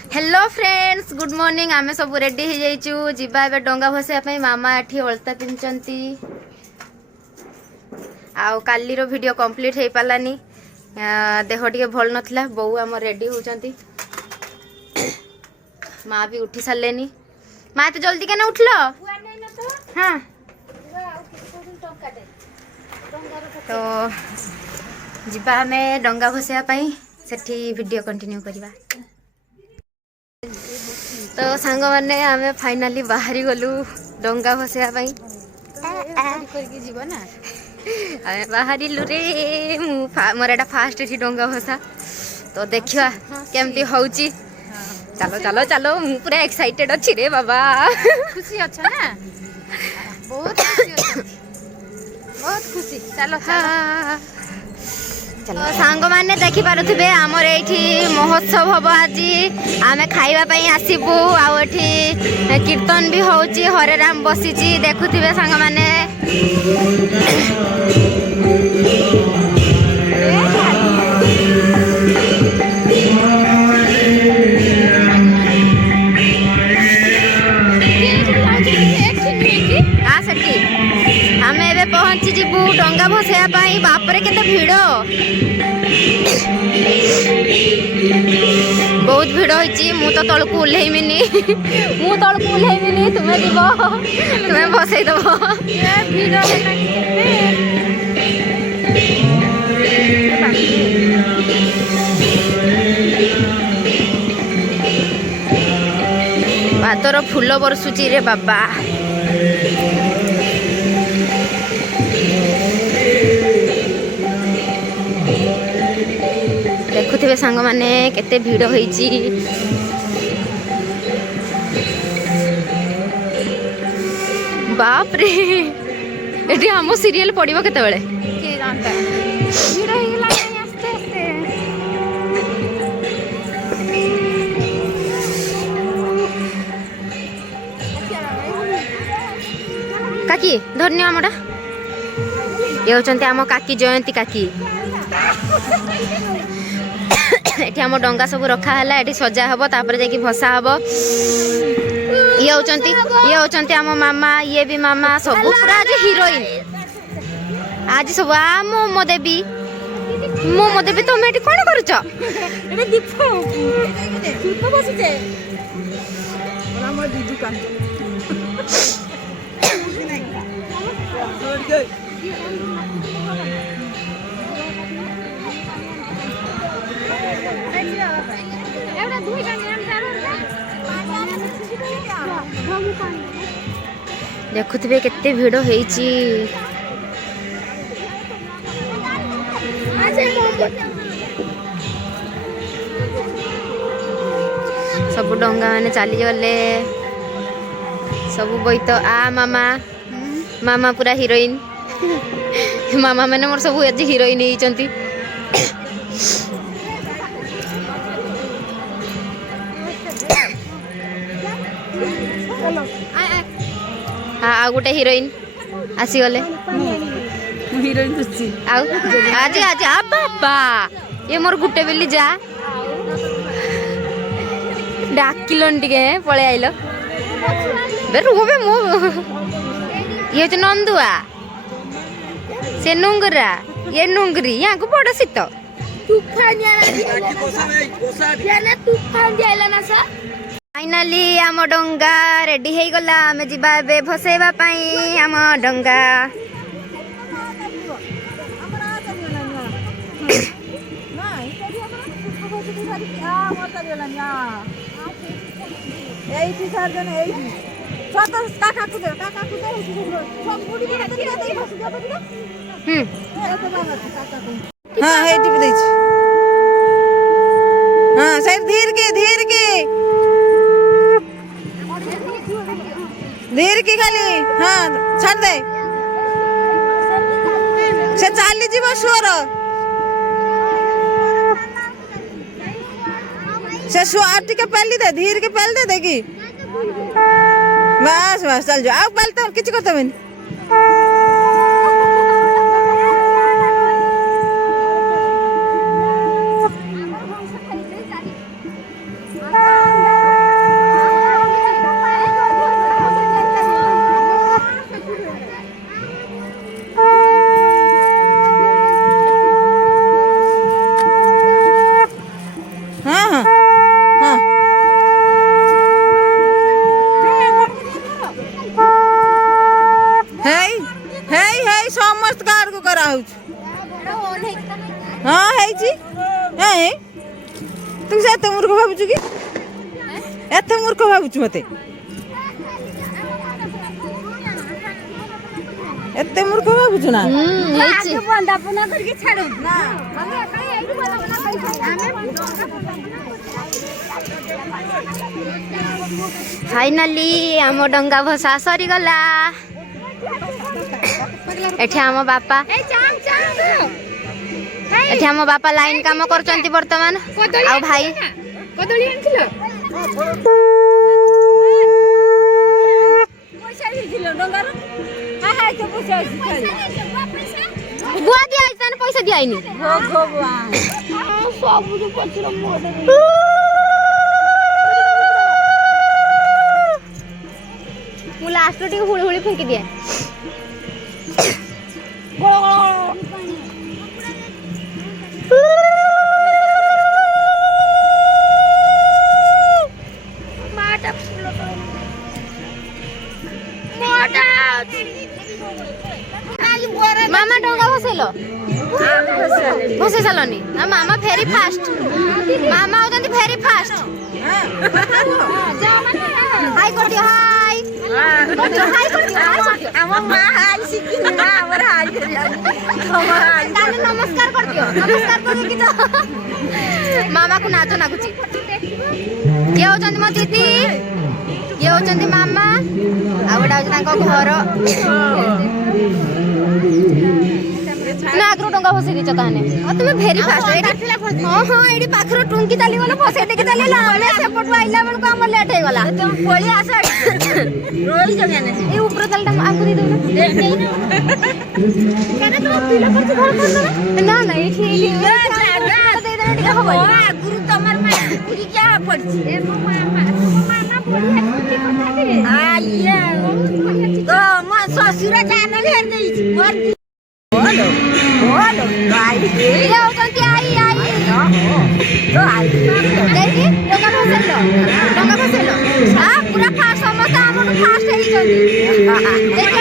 Hello friends good morning आमे सब ready हो जाइचु जिबा एबे डंगा भसेया पई मामा एठी अलता पिनचंती आउ काली रो वीडियो कंप्लीट हे पालानी देह टिके भल नथिला बऊ आम रेडी होचंती माँ भी उठी सारलेनी माँ एते जल्दी केने उठलो हां तो जिबा हमें डंगा भसेया पई सेठी वीडियो कंटिन्यू करबा तो सांग माने आमे फाइनली बाहरी गलु डंगा भसेया पई करके जीव ना आमे बाहरी लु रे मोर एटा फास्ट थी डंगा भसा तो देखिवा केमती होउची चलो चलो चलो मु पूरा एक्साइटेड अछि रे बाबा खुशी अच्छा ना बहुत खुशी अच्छा बहुत खुशी चलो चलो सांग माने देखि पारुथिबे हमर एठी महोत्सव हबो आजी आमे खाइबा पई आसीबू आ एठी कीर्तन भी होउची हरे राम बसीची देखुथिबे सांग माने आमे एबे पहुंची जीबू डंगा भसेया पई बाप रे केते भीड़ बहुत भीड़ होइची मु तो तळकु उल्हेइमिनी मु तळकु उल्हेइमिनी तुमे जीवो तुमे भसेई दबो ये भीड़ भातर फूल बरसुची रे बाबा देखुथिबे सांग माने केते भीड़ होइची बाप रे एटी हमो सीरियल पडिबो केते बेले के जानता भीड़ ही लागे आस्ते आस्ते काकी धन्य आमडा ये होचंती आम काकी जयंती काकी एठी आम डंगा सब रखा हला एठी सजा हबो तापर जाकी भसा हबो ये होचंती आम मामा ये भी मामा सब पूरा आज हीरोइन आज सब मो देवी तुम एठी कोन करूछ एबे दीप दीप बसिते बोला मोर दीदू काम देखुथिबे केते भीड़ होइची सब डंगा माने चली गले सब बईत आ मामा मामा पूरा हीरोइन मामा मैंने मोर सब आज हीरोइन होइचंती आ गोटे हीरोइन आसी गले हीरोइन खुशी आउ आज आज आ बाबा ये मोर गुटे बेली जा डाकिलन टिके पळे आइलो बे रुबे मो ये तो नंदुआ से नुंगरा ये नुंगरी यहाँ को बड़ा शीत फाइनाली आम डंगा रेडी हो गला आमे जिबा एबे भसेबा पई आम डंगा हाँ है टिप दे हाँ सर धीर के खाली हाँ छाड़ दे से चाली जीव सुअर से सुअर टिके पेली दे धीर के पेल दे देखी बस बस चल जाओ आप पेलते और किसी को तो मैंने ହଁ ହଁ ହେଇ ହେଇ ହେଇ ସମସ୍ତ କାର୍ଡକୁ କରାହଉଛି ହଁ ହେଇଛି ହେଇ ତୁ ସେ ଏତେ ମୂର୍ଖ ଭାବୁଛୁ କି ଏତେ ମୂର୍ଖ ଭାବୁଛୁ ମତେ ଏତେ ମୂର୍ଖ ଭାବୁଛୁ ନା ହେଇଛି ବନ୍ଦାପନା କରିକି ଛାଡୁ फाइनाली आम डंगा भसा सरीगला एठी आम बापा एठी आम बापा लाइन काम करचंती वर्तमान आ भाई कदली आनथिलो पैसा दिलो डंगार हा हा तो पैसा बुआ दिया आइतान पैसा दिया आइनी भगवान सब जो पचर मोड मु लास्ट टी हुळी हुळी फेंकी दिए मामा डोंगा भसेलो भसे सालनी मामा फेरी फास्ट मामा होतंती फेरी फास्ट हाय कर दियो हाय हाय कर दियो हम मां हाय सिकिन ना हमर हाय करिया ताने नमस्कार कर दियो नमस्कार कर कि तो मामा को नाचो नागुची ये होचंती मो दीदी ये होचंती मामा आ गोटा होच तांको घर नागरो डंगा फसे दिच ताने तुम भेरी फास्ट हां हां एडी पाखरो टुंकी ताली गलो फसे देखि ताली ला हम सेपटु आइला बेल को हम लेट हे गला तुम पळी आसा रोई जगने ए ऊपर तालटा आंकु दे दो केने तुम पिला पर घर कर ना ना एठी जागा दे दे टिका हो गुरु तमर मा पूरी क्या पड़छ ए मामा पड़ी आइया तो म ससुर चैनल हेर देई बोलो बोलो आई ये होतंती आई तो आई देखि डंगा फसेलो आ पूरा फास्ट समस्त हमन फास्ट हेई जंती देखि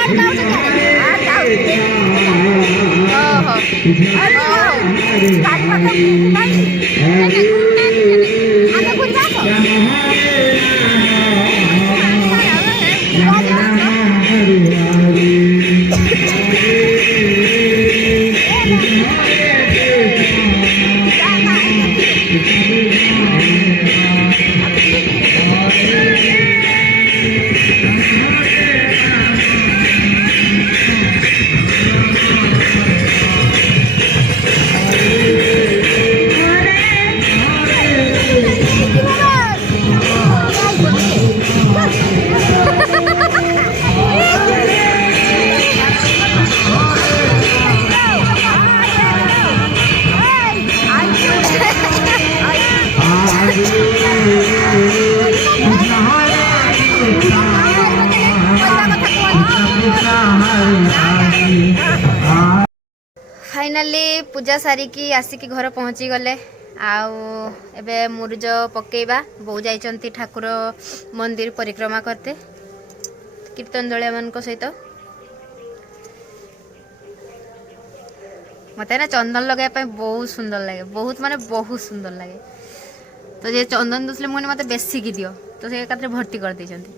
आड जाउ ओहो गाड़ी मत नहीं आमे कुछ जातो फाइनाली पूजा सारिकी आसिकी घर पहुँची गले आउ एबे मुरुज पकेबा बो जाइचंती ठाकुर मंदिर परिक्रमा करते कीर्तन दलिया मान सहित मत ना चंदन लगे बहुत सुंदर लगे बहुत माने बहुत सुंदर लगे तो ये चंदन दूसरे मुझे मत बेसी की दियो तो से एकात्र भर्ती कर देचंती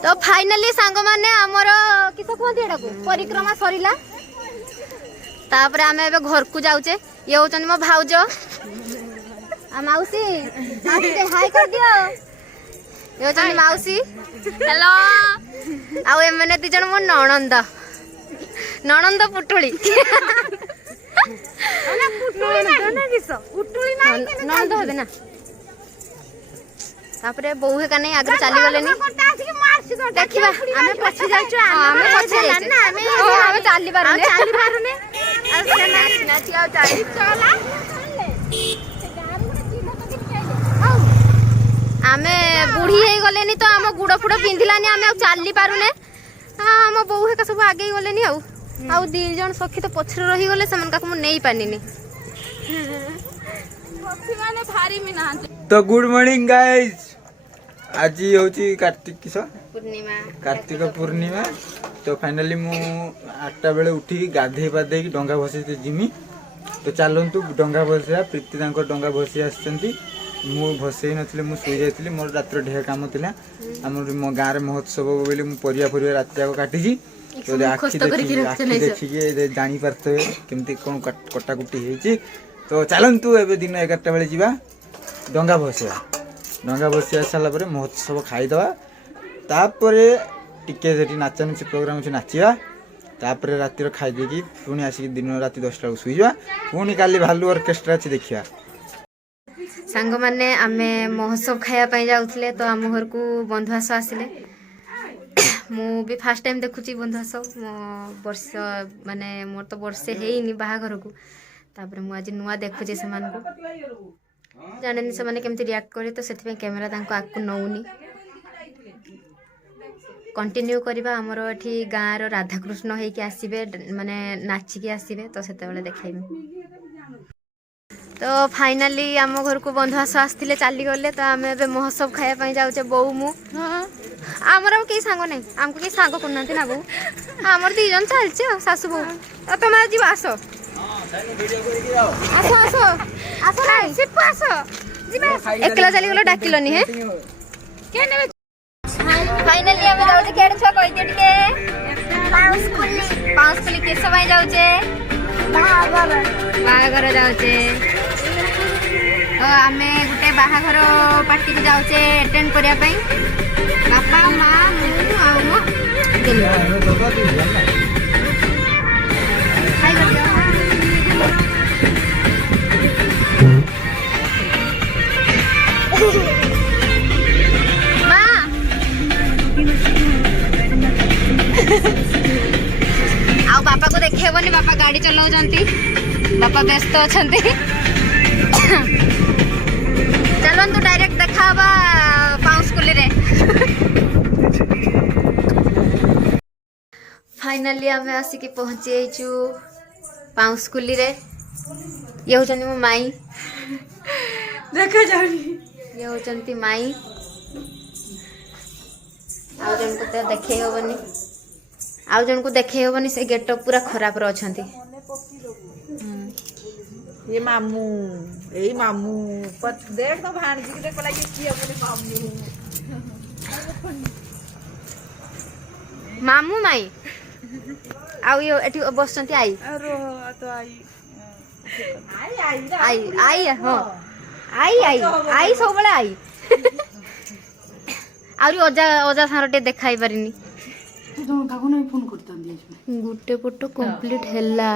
तो फाइनली सांग माने हमर किस कहते एटा को परिक्रमा सरिला तापर आमे एबे घर को जाउचे ये होचन मो भाउज आ माउसी माउसी हाय कर दियो ये होचन माउसी हेलो आ ए माने दी जण मो ननंद ननंद पुटुली अरे पुटुली ना किस पुटुली ना ननंद होबे ना तापरे बहु हेका नहीं आगे चली गले नी देखिबा हमें पछी जाइछु हमें पछी जाइछु ना हमें चली पारुने अरे ना नाची आ चली चला आमे बुढ़ी हे गले नी तो हम गुड़ फुड़ पिंधिलानी आमे चली पारुने हम बहु हेका सब आगे गले नी आउ दी जन सखी तो पछरे रही गले समन का को नहीं पानिनी सखी माने भारी मी ना तो गुड मॉर्निंग गाइस आज होची कार्तिक किस पूर्णिमा कार्तिक पूर्णिमा तो फाइनली मु 8टा बेले उठी गाधे पाधे की डंगा भसे जिमी तो चलतु डंगा भसा प्रीति तांको डंगा भसी आछंती मु भसे नथिले मु सोई जाइतिली मोर रात्र ढेर काम थिला हमर मो गां रे महोत्सव बोली मु परिया परिया रात को काटी जी तो आखि देखिए जानी पारते केमती कोन कटा कुटी हेची तो चलतु एबे दिन 11टा बेले जीवा डंगा भसा डंगा भसी आसाला परे महोत्सव खाईदवा तापरे टिके सेठी नाचानुची प्रोग्राम अछि नाचिया तापरे रातिर खाई देकी पुणी आसी दिन राति 10टा सुईवा पुणी काली भालू ऑर्केस्ट्रा अछि देखिया सांग माने आमे महोत्सव खाया पई जाउथले तो आम घर को बंधुआस आसिले मु भी फर्स्ट टाइम देखुची बंधुआस मो वर्ष माने मोर तो वर्षे हेइनी बाहाघर को तापरे मु आज नुआ देखुची से मान को जाने से माने केमती रिएक्ट करे तो सेति कैमेरा तांको आकु नउनी कंटिन्यू करबा हमरो एठी गाँ रो राधा कृष्ण हे के आसीबे माने नाची के आसीबे तो सेते बेले देखाइबे तो फाइनली आम घर को बंधुआस आसथिले चली गले तो आमे बे महोत्सव खाया पई जाउचे बहु मु हमर के सांग नै हमको के सांग कोनंती ना बहु हमर दी जन चलचे सासु बहु तो तुम आज आसो आसो आसो आसो नहीं सिर्फ आसो जिबे एकला चली गलो डाकिलोनी हे के नेबे फाइनली हम जाउचे केड छ कहि दे के पाउस कुली केस भाई जाउचे ବାହାଘର ଯାଉଛେ ତ ଆମେ ଗୋଟେ ବାହାଘର ପାର୍ଟିକୁ ଯାଉଛେ ଆଟେଣ୍ଡ କରିବା ପାଇଁ ବାପା ମା ମୁଁ ଆଉ ମୋ ଗେଲୁ। ହାଇ କରିଦିଅ। ମା ଆଉ ବାପାକୁ ଦେଖେଇବନି ବାପା ଗାଡି ଚଲାଉଛନ୍ତି ବାପା ବ୍ୟସ୍ତ ଅଛନ୍ତି। ଚାଲନ୍ତୁ ଡାଇରେକ୍ଟ ଦେଖା ହବା ପାଉଁଶକୁଲିରେ। फाइनाली आम आसिक पहुँची जाइचु पाउंसकुली। ये होचंती मो माई देखा जानी ये होचंती माई आउ जन को तो देखे हेबनी आउ जन को देखे हेबनी से गेटअप पूरा खराब रो अछंती। ये मामू यही मामू देख तो भाणजी की देखो लगे किए बोले मामू मामू माई आउ ये एठी बसचंती आई अरे तो आई आई आई हाँ आई आई आई सब बड़े आई आउरी अजा अजा सारटे देखाई पारिनी गुटे पट कंप्लीट हैला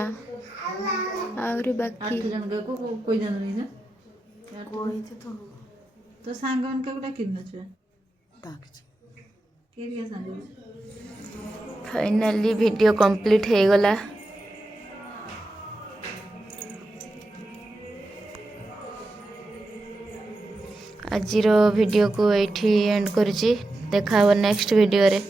आउरी बाकी कोई जान नहीं ना तो सांग उनका गुडा किन्न छ केरिया सांग फाइनाली वीडियो कंप्लीट हो गला। आज वीडियो को एठी एंड करुची देखा नेक्स्ट वीडियो रे।